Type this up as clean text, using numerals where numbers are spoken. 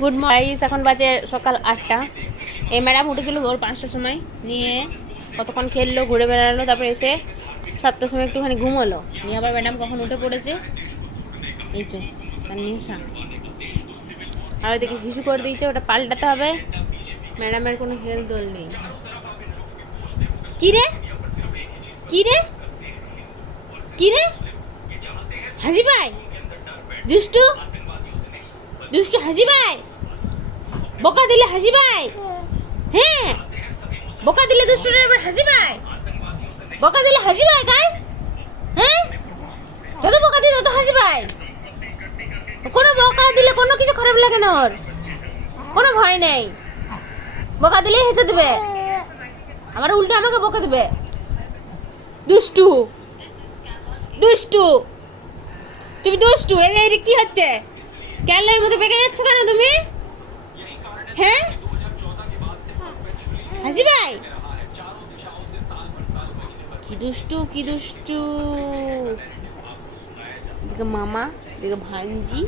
Good morning. এখন বাজে সকাল 8টা। এই ম্যাডাম উঠেছিল ভোর 5টার সময়, নিয়ে কতক্ষণ খেললো, ঘুরে বেড়ালো, তারপরে এসে 7টার সময় একটুখানি ঘুমোলো, নিয়ে আবার ম্যাডাম কখন উঠে পড়েছে এই চো তার নিশা। আর ওইদিকে হিসু করে দিয়েছে, ওটা পাল্টাতে হবে। ম্যাডামের কোনো হেল দোল নেই। কি রে কি রে কি রে হাসি ভাই, দুষ্টু দুষ্টু হাসি ভাই, বকা দিলে হাসি ভাই, হ্যাঁ বকা দিলে দুষ্টুর এবার হাসি ভাই, বকা দিলে হাসি ভাই কার, হ্যাঁ যত বকা দিলে তত হাসি ভাই। কোনো বকা দিলে কোনো কিছু খারাপ লাগে না, ওর কোনো ভয় নেই, বকা দিলে হেসে দেবে, আবার উল্টে আমাকে বকা দেবে। দুষ্টু দুষ্টু তুমি দুষ্টু। এর কি হচ্ছে? ক্যালের মধ্যে বেঁকে যাচ্ছ কেন তুমি? হ্যাঁ হাসি ভাই, কি দুষ্টু কি দুষ্টু। এদিকে মামা, এদিকে ভাঞ্জি।